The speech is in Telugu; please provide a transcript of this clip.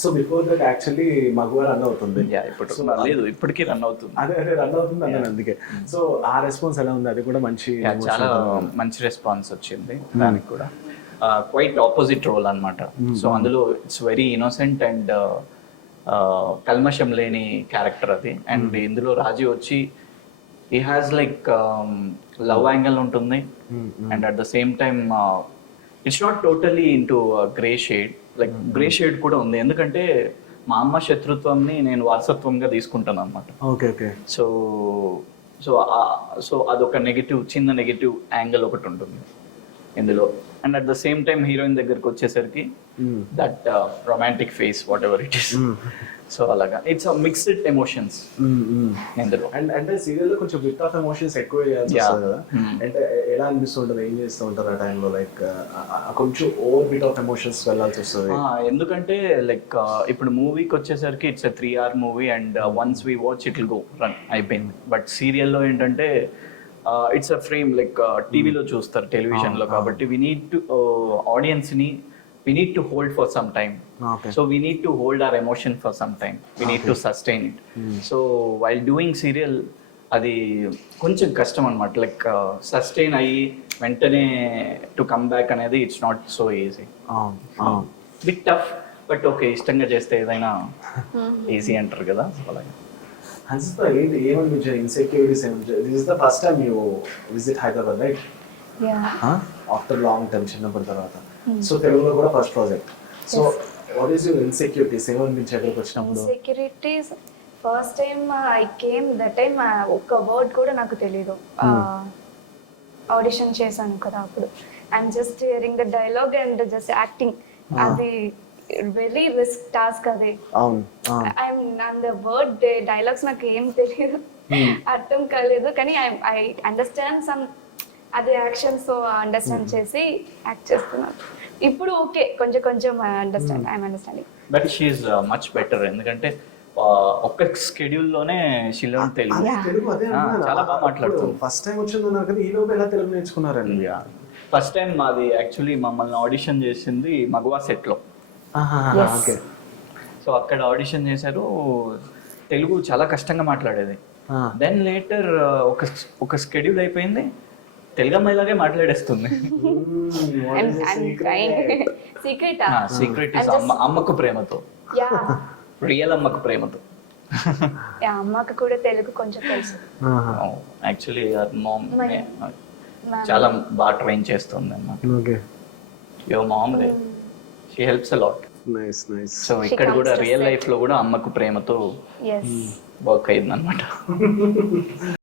So before that actually Maguva run అవుతుంది. ఇప్పుడు లేదు, ఇప్పటికీ రన్ అవుతుంది. అదే రన్ అవుతుంది అన్నాను అందుకే. సో ఆ రెస్పాన్స్ ఎలా ఉంది? అది కూడా మంచి చాలా మంచి రెస్పాన్స్ వచ్చింది దానికి కూడా. క్వైట్ ఆపోజిట్ రోల్ అనమాట. సో అందులో ఇట్స్ వెరీ ఇన్నోసెంట్ అండ్ కల్మషం లేని క్యారెక్టర్ అది. అండ్ ఇందులో రాజీ వచ్చి he has like love angle ఉంటుంది and at the same time it's not totally into grey shade, like grey shade కూడా ఉంది. ఎందుకంటే మా అమ్మ శత్రుత్వంని నేను వారసత్వంగా తీసుకుంటాను అనమాట. Okay okay. So so so అదొక నెగిటివ్, చిన్న నెగిటివ్ యాంగిల్ ఒకటి ఉంటుంది ఇందులో. And at the same time heroine దగ్గరకు వచ్చేసరికి that romantic face what ever it is. So అలాగా ఇట్స్ మిక్స్డ్ ఎమోషన్స్ ఇందులో. అండ్ అంటే సీరియల్ లో కొంచెం బిట్ ఆఫ్ ఎమోషన్స్ ఎక్కువ చేయాల్సి వస్తుంది కదా. అంటే ఎలా అనిపిస్తుంటది, ఏం చేస్తూ ఉంటారు ఆ టైంలో? లైక్ కొంచెం ఓవర్ బిట్ ఆఫ్ ఎమోషన్స్ వెళ్ళాల్సి వస్తుంది. ఎందుకంటే లైక్ ఇప్పుడు మూవీకి వచ్చేసరికి it's 3 hour movie and once we watch it will go run అయిపోయింది. బట్ సీరియల్లో ఏంటంటే ఇట్స్ అ ఫ్రేమ్, లైక్ టీవీలో చూస్తారు, టెలివిజన్లో కాబట్టి వీ నీడ్ టు ఆడియన్స్ని we need to hold for some time. Okay. So we need to hold our emotion for some time. We need to sustain it. So while doing serial, అది కొంచెం కష్టం అనమాట. లైక్ సస్టైన్ అయ్యి వెంటనే టు కమ్ బ్యాక్ అనేది it's not so easy. Bit tough, but okay, ఇష్టంగా చేస్తే ఏదైనా ఈజీ అంటారు కదా. అలాగే హన్సిత ఏంటి ఏమనిపించారు? ఇన్సెక్యూరిటీస్ ఏమనిపించారు? This is the first time you visit Hyderabad, right? After long time, చిన్నప్పటి తర్వాత. సో తెలుగులో కూడా first project. So what is your insecurities? ఏమనిపించారు ఇక్కడికి వచ్చినప్పుడు? Insecurities first time I came that time ఒక్క వర్డ్ కూడా నాకు తెలీదు. ఆడిషన్ చేశాను కదా అప్పుడు. I'm just hearing the dialogue and just acting. అది వెరీ రిస్క్ టాస్క్ అది. ఐఎమ్ ద వర్డ్ డైలాగ్స్ నాకు ఏం తెలియదు, అర్థం కాలేదు. కానీ ఐ అండర్స్టాండ్ సమ్ అది యాక్షన్. సో అండర్స్టాండ్ చేసి యాక్ట్ చేస్తున్నాను ఇప్పుడు. ఓకే, కొంచెం కొంచెం understand, I'm understanding. But she is much better. ఎందుకంటే ఒక్క స్కెడ్యూల్ లోనే షిలోన్ తెలుగు చాలా బాగా మాట్లాడుతుంది. ఫస్ట్ టైం వచ్చింది కదా, ఈ లోపు ఎలా తెలుగు నేర్చుకున్నారండి? ఫస్ట్ టైం మాది యాక్చువల్లీ మమ్మల్ని ఆడిషన్ చేసింది మగవా సెట్ లో. సో అక్కడ ఆడిషన్ చేశారు. తెలుగు చాలా కష్టంగా మాట్లాడేది. దెన్ లేటర్ ఒక స్కెడ్యూల్ అయిపోయింది, తెలుగు అమ్మాయిలాగే మాట్లాడేస్తుంది. సీక్రెట్ ఇస్ అమ్మకు ప్రేమతో, రియల్ అమ్మకు ప్రేమతో. అమ్మకు కూడా తెలుగు కొంచెం తెలుసు. యాక్చువల్లీ మామ్ చాలా బాగా ట్రైన్ చేస్తుంది అన్నమాట. Your mom ray, she helps a lot. Nice nice. So ఇక్కడ కూడా రియల్ లైఫ్ లో కూడా అమ్మకు ప్రేమతో వర్క్ అయింది అనమాట.